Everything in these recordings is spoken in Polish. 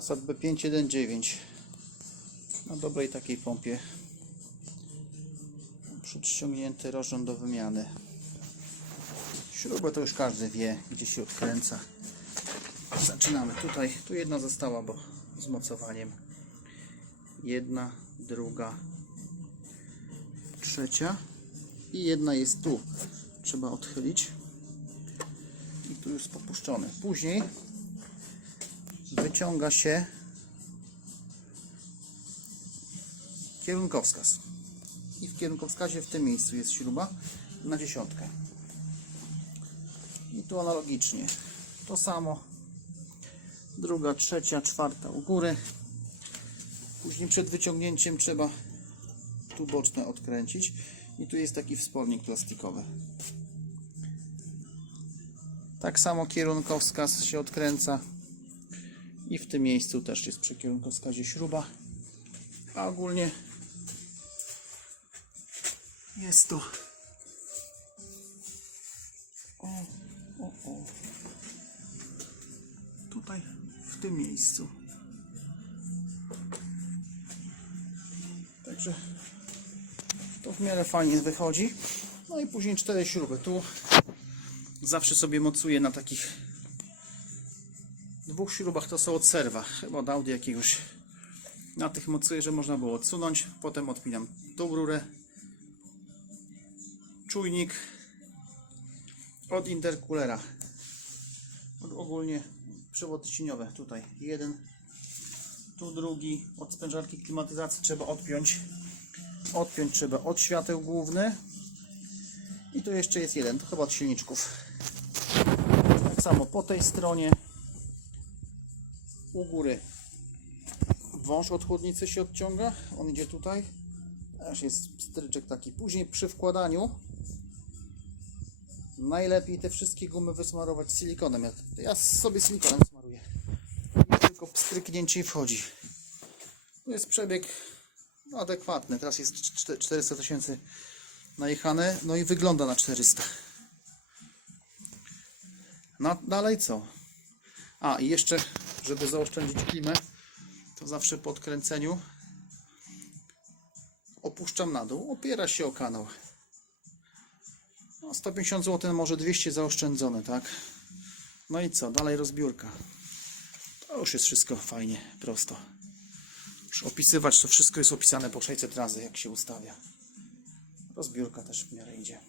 Passat B519 na dobrej takiej pompie. Przód rożon do wymiany. Śrubę to już każdy wie, gdzie się odkręca. Zaczynamy tutaj. Tu jedna została, bo z mocowaniem. Jedna, druga, trzecia i jedna jest tu. Trzeba odchylić. I tu już popuszczony. Później wyciąga się kierunkowskaz. I w kierunkowskazie w tym miejscu jest śruba na dziesiątkę. I tu analogicznie. To samo. Druga, trzecia, czwarta u góry. Później przed wyciągnięciem trzeba tu boczne odkręcić. I tu jest taki wspornik plastikowy. Tak samo kierunkowskaz się odkręca. I w tym miejscu też jest przy kierunkowskazie śruba. A ogólnie jest to o, o, o. Tutaj w tym miejscu. Także to w miarę fajnie wychodzi. No i później cztery śruby. Tu zawsze sobie mocuję na takich dwóch śrubach. To są od serwa, chyba od Audi jakiegoś. Na tych mocuję, że można było odsunąć. Potem odpinam tą rurę. Czujnik od intercoolera. Od- Ogólnie przewody cieniowe. Tutaj jeden, tu drugi. Od sprężarki klimatyzacji trzeba odpiąć. Odpiąć trzeba od świateł główny. I tu jeszcze jest jeden, to chyba od silniczków. Tak samo po tej stronie. U góry wąż od chłodnicy się odciąga. On idzie tutaj. Też jest stryczek taki. Później przy wkładaniu najlepiej te wszystkie gumy wysmarować silikonem. Ja, ja sobie silikonem smaruję. I tylko pstryknięcie i wchodzi. Tu jest przebieg adekwatny. Teraz jest czte- 400 tysięcy najechane. No i wygląda na 400. No dalej co? A i jeszcze, żeby zaoszczędzić klimę, to zawsze po odkręceniu opuszczam na dół, opiera się o kanał. No, 150 zł, może 200 zaoszczędzone, tak? No i co? Dalej rozbiórka. To już jest wszystko fajnie, prosto. Już opisywać, to wszystko jest opisane po 600 razy, jak się ustawia. Rozbiórka też w miarę idzie.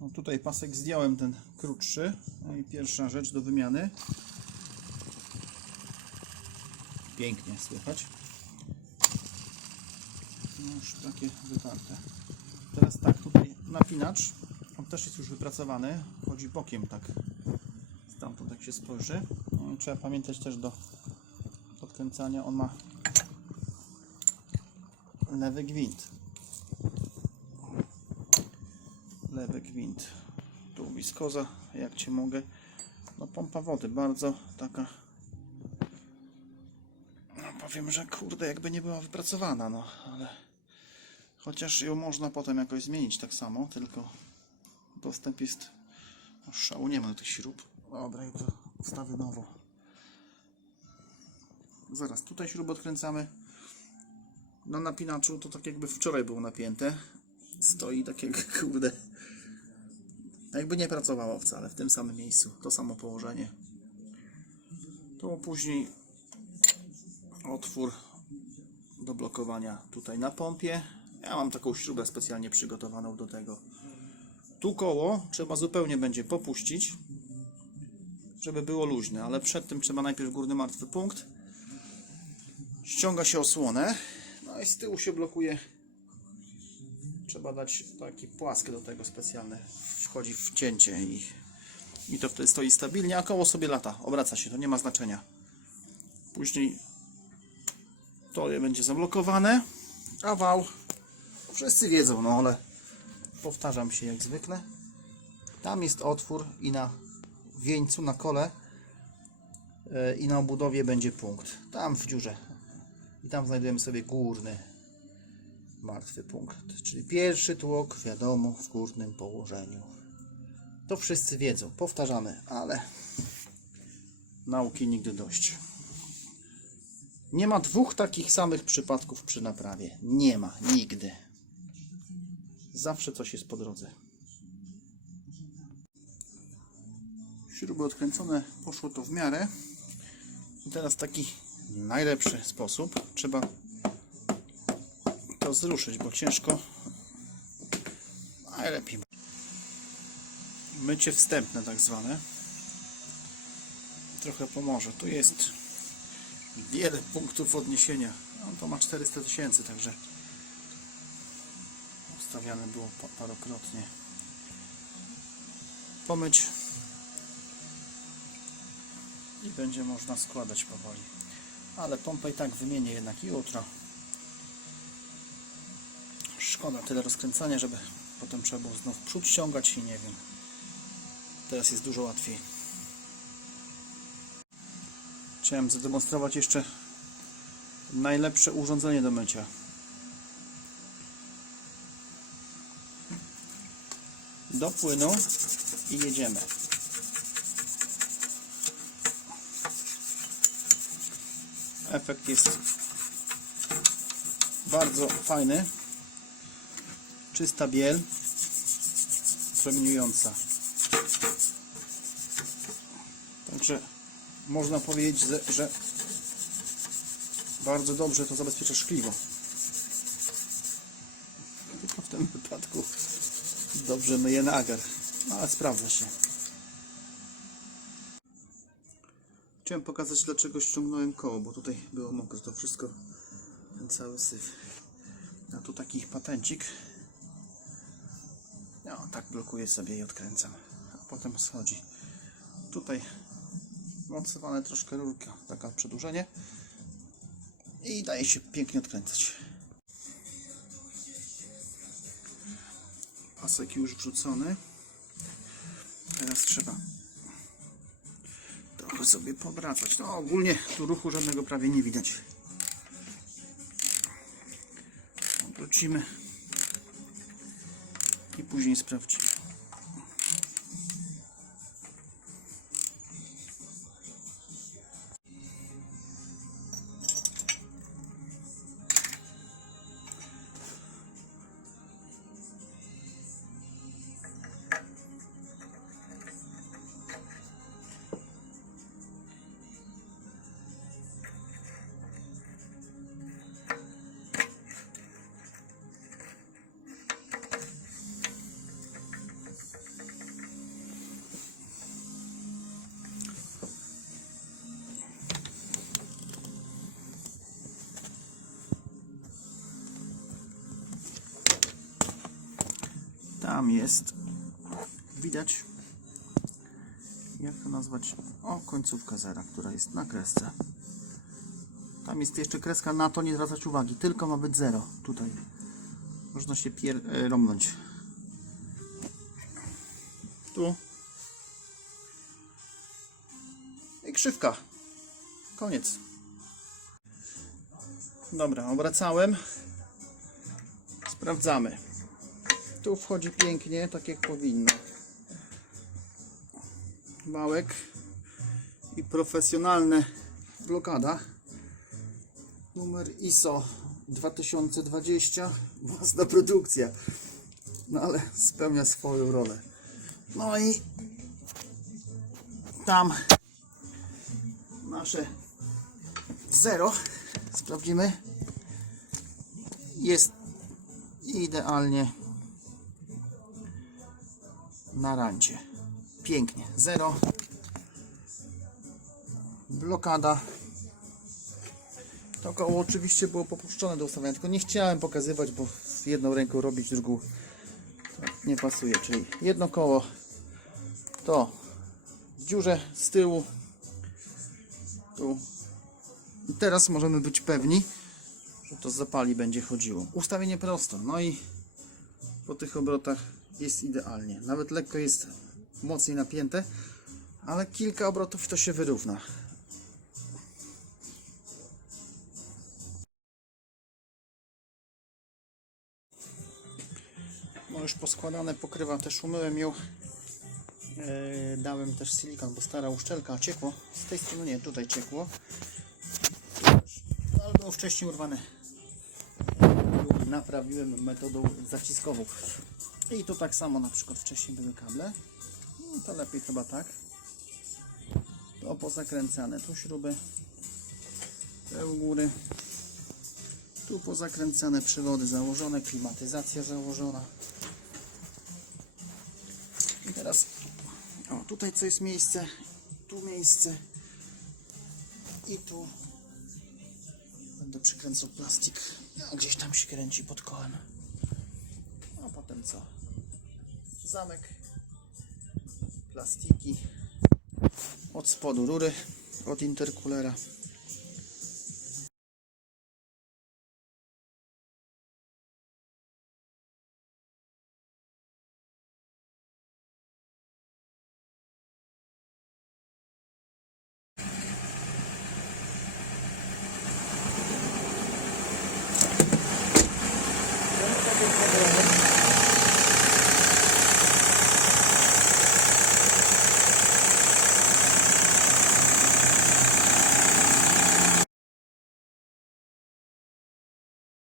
No tutaj pasek zdjąłem ten krótszy. No i pierwsza rzecz do wymiany. Pięknie słychać. No już takie wytarte. Teraz tak, tutaj napinacz. On też jest już wypracowany. Chodzi bokiem tak. Stamtąd jak się spojrzy. No trzeba pamiętać też do odkręcania. On ma lewy gwint. Lewy gwint. Tu wiskoza, jak cię mogę. No pompa wody, bardzo taka powiem, że kurde, jakby nie była wypracowana, no ale chociaż ją można potem jakoś zmienić tak samo, tylko dostęp jest no, szału nie ma do tych śrub. Dobra, ja to ustawię nowo. Zaraz, tutaj śrubę odkręcamy. Na napinaczu to tak jakby wczoraj było napięte. Stoi tak jak kurde. Jakby nie pracowało wcale w tym samym miejscu. To samo położenie. To później otwór do blokowania tutaj na pompie. Ja mam taką śrubę specjalnie przygotowaną do tego. Tu koło trzeba zupełnie będzie popuścić, żeby było luźne, ale przed tym trzeba najpierw górny martwy punkt. Ściąga się osłonę, no i z tyłu się blokuje. Trzeba dać taki płaski do tego specjalny. Wchodzi w cięcie i, i to wtedy stoi stabilnie, a koło sobie lata, obraca się, to nie ma znaczenia. Później to je będzie zablokowane, a wał wszyscy wiedzą, no ale powtarzam się jak zwykle. Tam jest otwór i na wieńcu, na kole e, i na obudowie będzie punkt. Tam w dziurze. I tam znajdujemy sobie górny martwy punkt. Czyli pierwszy tłok, wiadomo, w górnym położeniu. To wszyscy wiedzą, powtarzamy, ale nauki nigdy dość. Nie ma dwóch takich samych przypadków przy naprawie. Nie ma, nigdy. Zawsze coś jest po drodze. Śruby odkręcone, poszło to w miarę. I teraz taki najlepszy sposób. Trzeba to zruszyć, bo ciężko. Najlepiej. Mycie wstępne tak zwane. Trochę pomoże. Tu jest wiele punktów odniesienia. On to ma 400 tysięcy, także ustawiane było pa- parokrotnie. Pomyć i będzie można składać powoli. Ale pompę i tak wymienię jednak jutro. Szkoda tyle rozkręcania, żeby potem trzeba było znów przód ściągać i nie wiem. Teraz jest dużo łatwiej. Chciałem zademonstrować jeszcze najlepsze urządzenie do mycia. Do płynu i jedziemy. Efekt jest bardzo fajny. Czysta biel, promieniująca. Także można powiedzieć, że- bardzo dobrze to zabezpiecza szkliwo. Tylko w tym wypadku dobrze myje nagar, no ale sprawdza się. Chciałem pokazać dlaczego ściągnąłem koło, bo tutaj było mokre to wszystko, ten cały syf. A tu taki patencik. No, tak blokuję sobie i odkręcam. A potem schodzi. Tutaj mocowane troszkę rurka, taka przedłużenie. I daje się pięknie odkręcać. Pasek już wrzucony. Teraz trzeba trochę sobie powracać. No ogólnie tu ruchu żadnego prawie nie widać. Wrócimy i później sprawdzimy. Tam jest. Widać. Jak to nazwać? O, końcówka zera, która jest na kresce. Tam jest jeszcze kreska na to, nie zwracać uwagi. Tylko ma być zero. Tutaj. Można się pier... e, romnąć. Tu. I krzywka. Koniec. Dobra, obracałem. Sprawdzamy. Tu wchodzi pięknie, tak jak powinno. Wałek i profesjonalne blokada. Numer ISO 2020. Własna produkcja. No ale spełnia swoją rolę. No i tam nasze zero. Sprawdzimy. Jest idealnie na rancie. Pięknie. Zero. Blokada. To koło oczywiście było popuszczone do ustawienia, tylko nie chciałem pokazywać, bo z jedną ręką robić, drugą nie pasuje. Czyli jedno koło to w dziurze z tyłu. Tu. I teraz możemy być pewni, że to z zapali będzie chodziło. Ustawienie prosto. No i po tych obrotach jest idealnie. Nawet lekko jest mocniej napięte, ale kilka obrotów to się wyrówna. No już poskładane pokrywa też umyłem ją. E, dałem też silikon, bo stara uszczelka ciekło. Z tej strony nie, tutaj ciekło. Też było wcześniej urwane. Naprawiłem metodą zaciskową. I tu tak samo na przykład wcześniej były kable. No, to lepiej chyba tak. To pozakręcane. Tu śruby. Te u góry. Tu pozakręcane przewody założone, klimatyzacja założona. I teraz o, tutaj co jest miejsce, tu miejsce i tu będę przykręcał plastik. Gdzieś tam się kręci pod kołem. A potem co? Zamek, plastiki, od spodu rury, od interkulera.